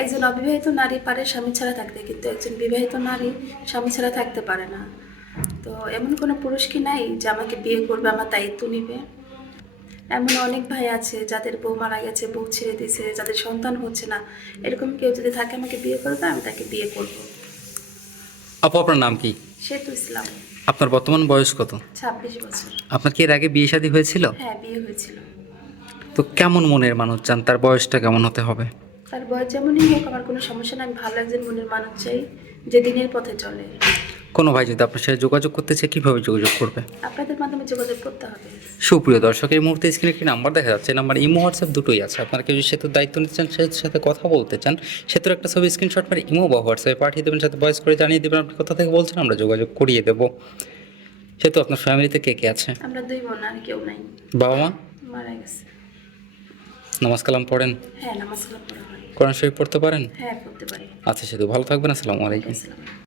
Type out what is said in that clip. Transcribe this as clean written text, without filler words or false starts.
একজন অবিবাহিত নারী পারে স্বামী ছাড়া থাকতে, কিন্তু একজন বিবাহিত নারী স্বামী ছাড়া থাকতে পারে না। তো এমন কোনো পুরুষ কি নাই যে আমাকে বিয়ে করবে, আমার দায়িত্ব নেবে? এমন অনেক ভাই আছে যাদের বউ মারা গেছে, বউ ছেড়ে দিয়েছে, যাদের সন্তান হচ্ছে না। এরকম কেউ যদি থাকে আমাকে বিয়ে করবে, আমি তাকে বিয়ে করব। আপু, আপনার নাম কি? সেতু ইসলাম। আপনার বর্তমান বয়স কত? 26 বছর। আপনার কি এর আগে বিয়ে শাদী হয়েছিল? হ্যাঁ, বিয়ে হয়েছিল। তো কেমন মনের মানুষ চান? তার বয়সটা কেমন হতে হবে? তার বয়স যেমনই হোক আমার কোনো সমস্যা নাই, আমি ভালো একজন মনের মানুষ চাই যে দিনের পথে চলে। কোনো ভাই যদি আপনার সাথে যোগাযোগ করতে চায়, কীভাবে যোগাযোগ করবে? আপনাদের মাধ্যমে যোগাযোগ করতে হবে। সুপ্রিয় দর্শক, এই মুহূর্তে স্ক্রিনে একটি নাম্বার দেখা যাচ্ছে। নাম্বার ইমো হোয়াটসঅ্যাপ দুটোই আছে। আপনারা কেউ যদি সেতুর দায়িত্ব নিতে চান, সেতুর সাথে কথা বলতে চান, সেতুর একটা ছবি স্ক্রিনশট করে ইমো বা হোয়াটসঅ্যাপে পাঠিয়ে দেবেন, সাথে ভয়েস করে জানিয়ে দেবেন আপনি কোথা থেকে বলছেন, আমরা যোগাযোগ করিয়ে দেবো। সেতু, আপনার ফ্যামিলিতে কে কে আছে? আমরা 2 বোন, আর কেউ নাই। বাবা মা? মারা গেছে। নামাজ কালাম পড়েন? হ্যাঁ, নামাজ কালাম পড়া হয়। কোরআন শরীফ পড়তে পারেন? হ্যাঁ, পড়তে পারি। আচ্ছা সেতু, ভালো থাকবেন। আসসালামু ওকে, আলাইকুম। আসসালাম।